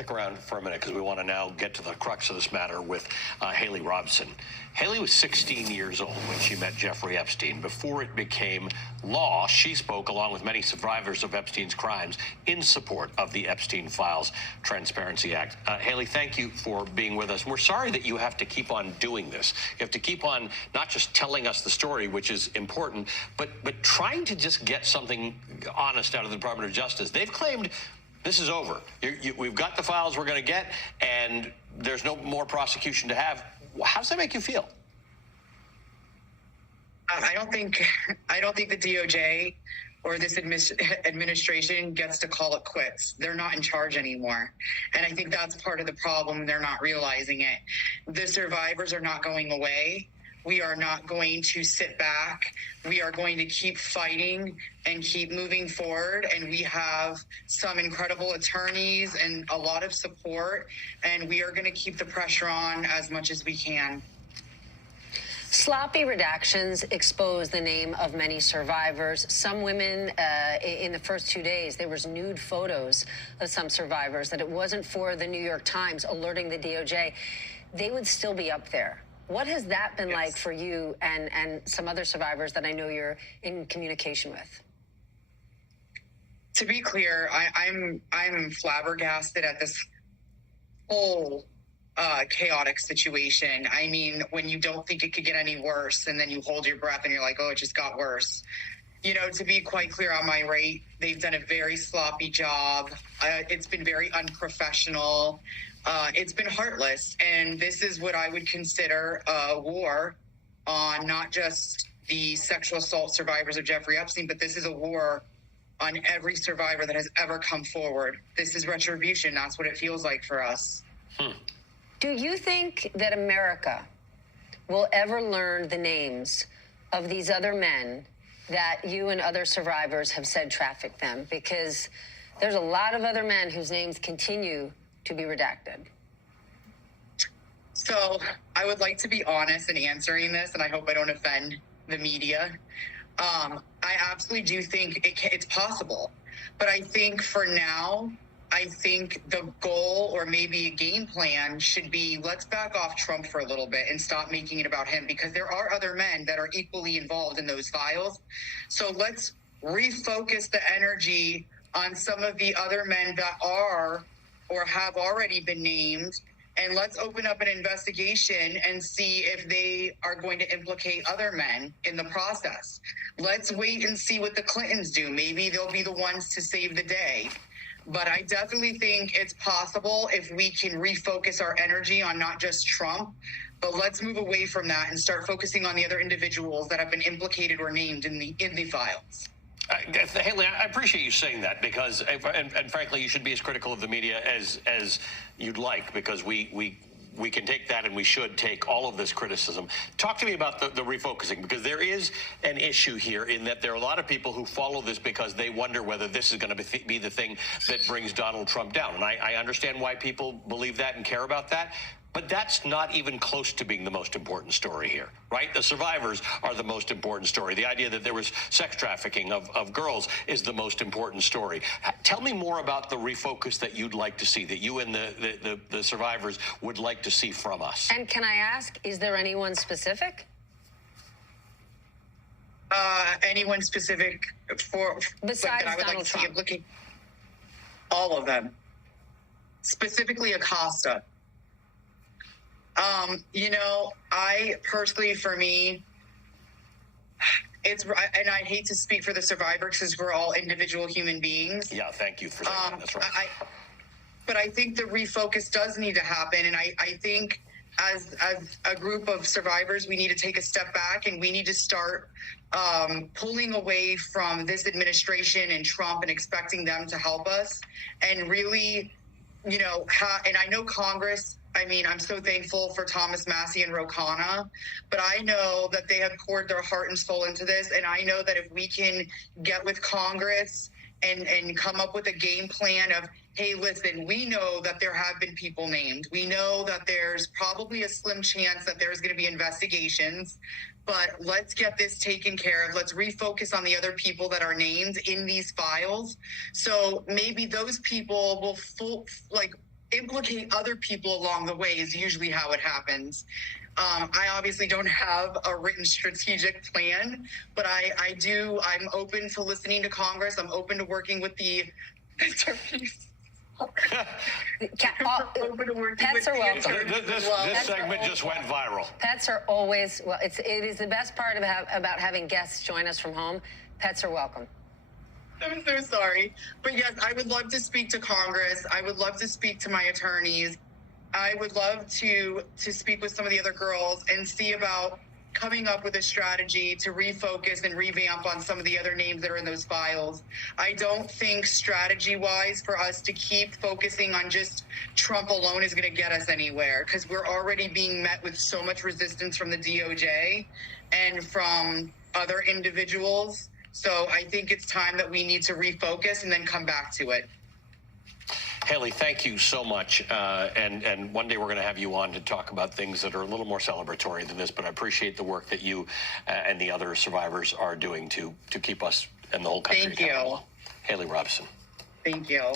Stick around for a minute because we want to now get to the crux of this matter with Haley Robson. Haley was 16 years old when she met Jeffrey Epstein. Before it became law, she spoke, along with many survivors of Epstein's crimes, in support of the Epstein Files Transparency Act. Haley, thank you for being with us. We're sorry that you have to keep on doing this. You have to keep on not just telling us the story, which is important, but trying to just get something honest out of the Department of Justice. They've claimed this is over. We've got the files we're going to get, and there's no more prosecution to have. How does that make you feel? I don't think the DOJ or this administration gets to call it quits. They're not in charge anymore. And I think that's part of the problem. They're not realizing it. The survivors are not going away. We are not going to sit back. We are going to keep fighting and keep moving forward. And we have some incredible attorneys and a lot of support. And we are going to keep the pressure on as much as we can. Sloppy redactions expose the name of many survivors. Some women, in the first 2 days, there was nude photos of some survivors, that it wasn't for the New York Times alerting the DOJ. They would still be up there. What has that been like for you and some other survivors that I know you're in communication with? To be clear, I'm flabbergasted at this whole chaotic situation. I mean, when you don't think it could get any worse, and then you hold your breath and you're like, oh, it just got worse. You know, to be quite clear on my right, they've done a very sloppy job. It's been very unprofessional. It's been heartless. And this is what I would consider a war on not just the sexual assault survivors of Jeffrey Epstein, but this is a war on every survivor that has ever come forward. This is retribution. That's what it feels like for us. Do you think that America will ever learn the names of these other men that you and other survivors have said trafficked them? Because there's a lot of other men whose names continue to be redacted. So I would like to be honest in answering this, and I hope I don't offend the media. I absolutely do think it's possible. But I think for now, I think the goal, or maybe a game plan, should be, let's back off Trump for a little bit and stop making it about him, because there are other men that are equally involved in those files. So let's refocus the energy on some of the other men that are or have already been named, and let's open up an investigation and see if they are going to implicate other men in the process. Let's wait and see what the Clintons do. Maybe they'll be the ones to save the day. But I definitely think it's possible if we can refocus our energy on not just Trump, but let's move away from that and start focusing on the other individuals that have been implicated or named in the files. Haley, I appreciate you saying that, because, and frankly, you should be as critical of the media as you'd like, because we can take that, and we should take all of this criticism. Talk to me about the refocusing, because there is an issue here in that there are a lot of people who follow this because they wonder whether this is going to be the thing that brings Donald Trump down. And I understand why people believe that and care about that. But that's not even close to being the most important story here, right? The survivors are the most important story. The idea that there was sex trafficking of girls is the most important story. Tell me more about the refocus that you'd like to see, that you and the survivors would like to see from us. And can I ask, is there anyone specific? Anyone specific besides that I would Donald like to see Trump? implicate? All of them. Specifically Acosta. You know, I personally, for me, and I hate to speak for the survivors because we're all individual human beings. Yeah, thank you for saying that. That's right. But I think the refocus does need to happen. And I think as a group of survivors, we need to take a step back, and we need to start pulling away from this administration and Trump and expecting them to help us. And really, you know, and I know Congress, I mean, I'm so thankful for Thomas Massie and Ro Khanna, but I know that they have poured their heart and soul into this. And I know that if we can get with Congress and come up with a game plan of, hey, listen, we know that there have been people named. We know that there's probably a slim chance that there's going to be investigations, but let's get this taken care of. Let's refocus on the other people that are named in these files. So maybe those people will implicate other people along the way is usually how it happens. I obviously don't have a written strategic plan, but I'm open to listening to Congress. I'm open to working with the attorneys. Pets are welcome. This segment just went viral. Pets are always, well, it is the best part about having guests join us from home. Pets are welcome. I'm so sorry. But yes, I would love to speak to Congress. I would love to speak to my attorneys. I would love to speak with some of the other girls and see about coming up with a strategy to refocus and revamp on some of the other names that are in those files. I don't think strategy-wise for us to keep focusing on just Trump alone is going to get us anywhere, because we're already being met with so much resistance from the DOJ and from other individuals. So I think it's time that we need to refocus and then come back to it. Haley, thank you so much. And one day we're going to have you on to talk about things that are a little more celebratory than this, but I appreciate the work that you and the other survivors are doing to keep us and the whole country accountable. Thank you. Haley Robson. Thank you.